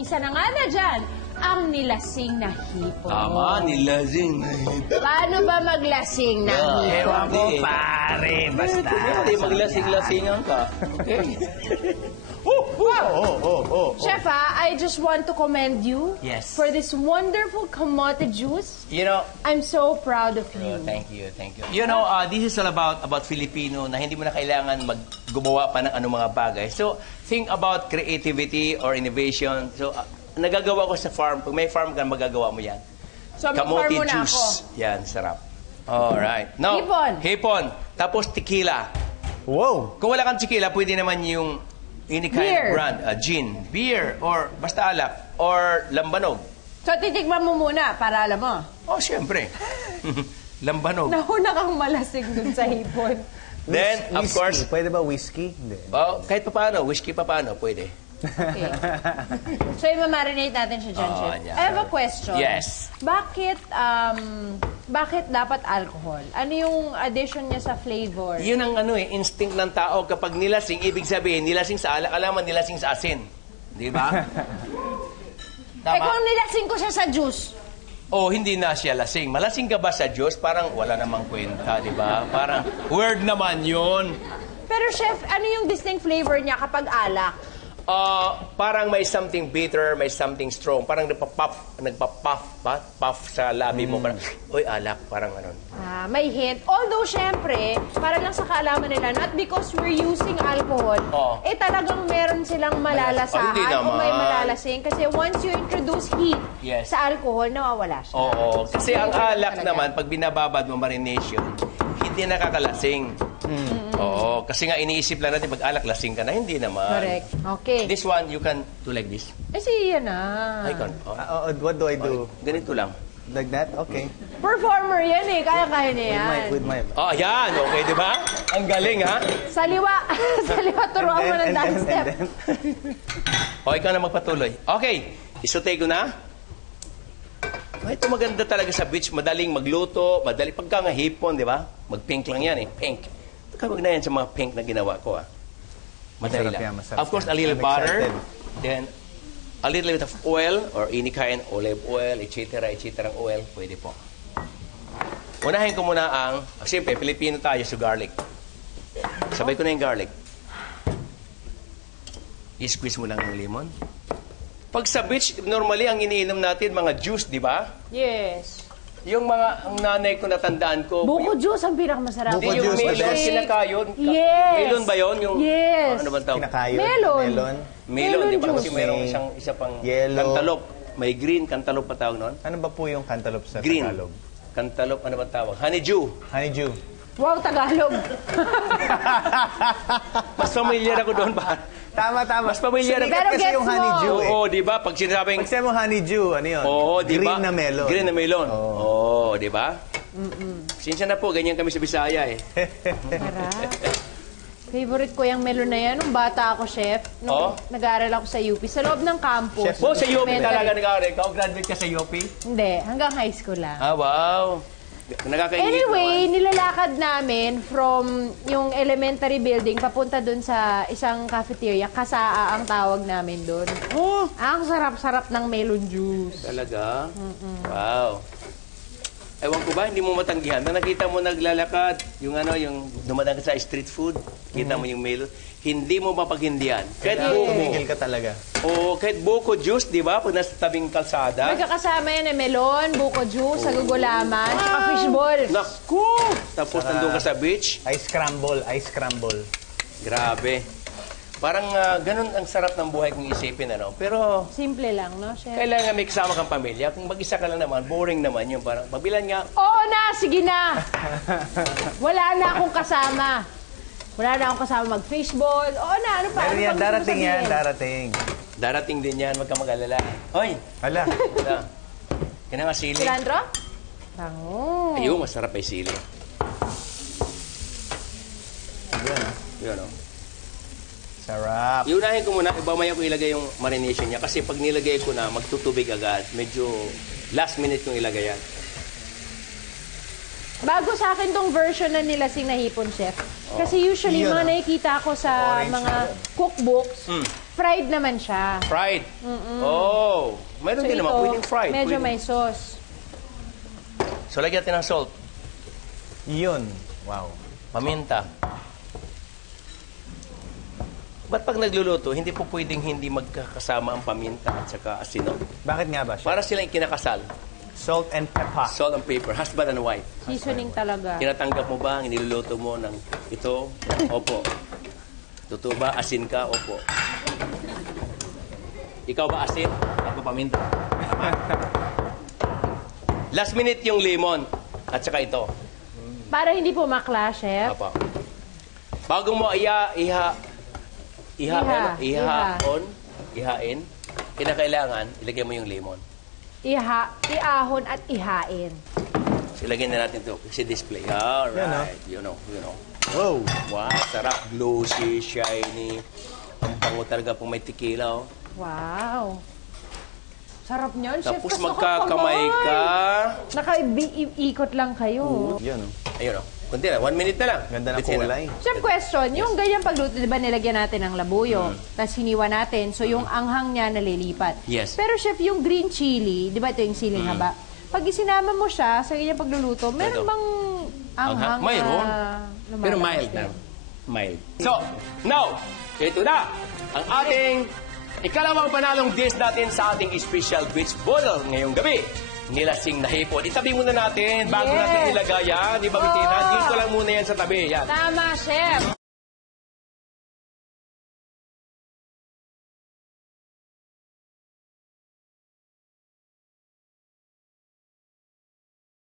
Isa na nga na dyan, ang nilasing na hipon. Tama, nilasing na hipon. Paano ba maglasing na hipon? Ewan ko, pare. Basta. Hindi, maglasing-lasingan ka. Okay. Chef, I just want to commend you Yes. for this wonderful kamote juice. You know, I'm so proud of you. thank you. You know, this is all about Filipino na hindi mo na kailangan gumawa pa ng anong mga bagay. So, think about creativity or innovation. So, nagagawa ko sa farm. Pag may farm ka, magagawa mo yan. So, mag-farm muna juice. ako. Yan, sarap. Alright. Now, Hipon. Tapos tequila. Wow! Kung wala kang tequila, pwede naman yung any kind Beer. of brand. Gin, beer, or basta alak, or lambanog. So, titikman mo muna para alam mo. Oh, syempre. Lambanog. Nahuna kang malasing dun sa hipon. Then, of Whiskey. course, Pwede ba whiskey? Hindi. kahit pa paano, whiskey pa paano, pwede. Okay. So, i-marinate natin siya dyan, Oh, Chef. yeah. I have a question. Yes. Bakit dapat alcohol? Ano yung addition niya sa flavor? Yun ang instinct ng tao kapag nilasing, ibig sabihin, nilasing sa alak, alaman nilasing sa asin. Di ba? Eh kung nilasing ko siya sa juice, Oh, hindi na siya lasing. Malasing ka ba sa Diyos? Parang wala namang kwenta, di ba? Parang word naman yun. pero chef, ano yung distinct flavor niya kapag alak? Parang may something bitter, may something strong. Parang nagpa-puff sa labi mo. Parang, uy, alak. Parang ano. May hint. Although, syempre, para lang sa kaalaman nila, not because we're using alcohol, Oo. talagang meron silang malalasahan Hindi o may naman. malalasing. Kasi once you introduce heat Yes. sa alcohol, nawawala siya. Oo. Kasi ang flavor alak talaga. naman, pag binababad mo marination, hindi nakakalasing. Oo. Kasi nga iniisip lang natin, pag alak, lasing ka na. Hindi naman. Correct. Okay. This one, you can do like this. Si yan na. I can. Oh. What do I do? Ganito lang. Like that? Okay. Performer yan eh. Kaya-kaya niya yan. With my... Oh, yan. Okay, di ba? Ang galing, ha? Saliwa. Saliwa, turuan mo ng dance step. O, ikaw na magpatuloy. Okay. Isutay ko na. Ay, ito maganda talaga sa beach. Madaling magluto. Madaling pagka nga hipon, di ba? Mag-pink lang yan, eh. Pink. Tawag na yan sa mga pink na ginawa ko, ah. Madali Masarap lang. yan, masarap Of course, yan. a little I'm butter. excited. Then, a little bit of oil or any kind, olive oil, etc. ang oil. Pwede po. Unahin ko muna ang, siyempre, Pilipino tayo, so garlic. Sabay ko na yung garlic. I-squeeze mo lang ng lemon. Pag sa beach, normally, ang iniinom natin, mga juice, di ba? Yes. Yung mga, ang nanay ko natandaan ko. Buko juice ang pinakamasarap. Buko Yung juice, melon, best. kinakayon. Yes. Melon ba yun? Yung, Yes. Ano bang tawag? Kinakayo. Melon. Melon. Melon, di ba? Melon Kasi juice. mayroong May isa pang yellow. cantaloupe. May green, cantaloupe pa tawag noon? Ano ba po yung cantaloupe sa Green. Tagalog? Cantaloupe, ano ba tawag? Honeydew. Honeydew. Wow, Tagalog. Mas familiar ako doon ba? Tama. Mas familiar Sumikat Pero kasi gets yung mo. honeydew eh. Oo, di ba? Pag sinasabing, Pag sabi mo honeydew, ano yun? oo, di ba? Green na melon. Green na melon. Oo, di ba? Sinsya na po, ganyan kami sa Bisaya eh. Sarap. Favorite ko yung melon na yan. Nung bata ako, chef, nung Oh? nag-aaral ako sa UP, sa loob ng campus. Chef, Oh, sa UP Elementary. talaga nag-aaral. Ikaw, graduate ka sa UP? Hindi, hanggang high school lang. Ah, wow. Nakakaingit Anyway, naman. nilalakad namin from yung elementary building papunta dun sa isang cafeteria. Kasaa ang tawag namin dun. Oh, Ang sarap-sarap ng melon juice. talaga? Wow. Ewan ko ba, hindi mo matanggihan. Na nakita mo naglalakad, yung dumadaan ka sa street food, kita mo yung melon, hindi mo mapaghindihan. Kahit buko, Tumigil ka talaga. o kahit buko juice, di ba? Pag nasa tabing kalsada. Magkakasama yan melon, buko juice, sagugulaman, tsaka fishball. Naku! Tapos nandun ka sa beach. Ice scramble. Grabe. Parang ganun ang sarap ng buhay kung isipin, ano? Pero Simple lang, no, chef? kailangan may kasama kang pamilya. Kung mag-isa ka lang naman, boring naman yung parang, pabilan nga, Oo na, sige na. Wala na akong kasama. Wala na akong kasama mag-fishball. Oo na, ano pa? Meron Ano yan, pang gusto darating mo yan, sabihin? darating. darating din yan, wag ka mag-alala. Hoy! Hala. Ito. Yan nga sili. Cilantro? Bango. Ayun, masarap ay sili. Yun, ah. Yun, oh. Sarap. Iunahin ko muna, ibamaya ko ilagay yung marination niya. Kasi pag nilagay ko na, magtutubig agad. Medyo last minute kong ilagay yan. Bago sa akin tong version na nilasing na hipon, chef. Kasi usually, Yun, mga ah. nakikita ko sa Orange mga na yun. cookbooks, fried naman siya. Fried. Oh, Mayroon din naman, pwedeng fried. medyo pwedeng- may sauce. So, lagyan natin ng salt, Yun. Wow. paminta. Ba't pag nagluluto, hindi po pwedeng hindi magkakasama ang paminta at saka asin, no? Bakit nga ba, chef? Para silang kinakasal. Salt and pepper. Salt and pepper, husband and wife. Seasoning talaga. Tinatanggap mo ba ang niluluto mo ng ito? Opo. Totoo ba? Asin ka? Opo. Ikaw ba asin? Ako paminta. Tama. Last minute yung lemon. At saka ito. Para hindi po makla, chef. Apa. Bago mo ihain, kinakailangan, ilagay mo yung lemon. Iahon at ihain. So, ilagay na natin ito. Kasi display. Alright. You know. Wow. Wow, sarap. Glossy, shiny. Ang bango talaga pong may tequila, oh. Wow. Sarap niyan, chef. Tapos Gusto ko magkakamay kamay. ka. Naka-ikot lang kayo. Yun, oh. Ayun, oh. Kunti na. 1 minute na lang. Ganda ng Bitsin na. kulay. Chef, question. Yung ganyan pagluto, di ba nilagyan natin ng labuyo, tapos hiniwa natin, so yung anghang niya nalilipat. Yes. Pero chef, yung green chili, di ba ito yung siling haba? Pag isinama mo siya sa ganyan pagluluto, meron Ito. bang anghang Mayroon. lumalabas Pero mild din? na. Mild. So, now, ito na. Ang ating ikalawang panalong dish natin sa ating special beach boil ngayong gabi. Nilasing na hipon. Itabi muna natin bago Yes. natin ilagay yan. Di ba, Bettina? Oo. Dito lang muna yan sa tabi. Yan. Tama, chef.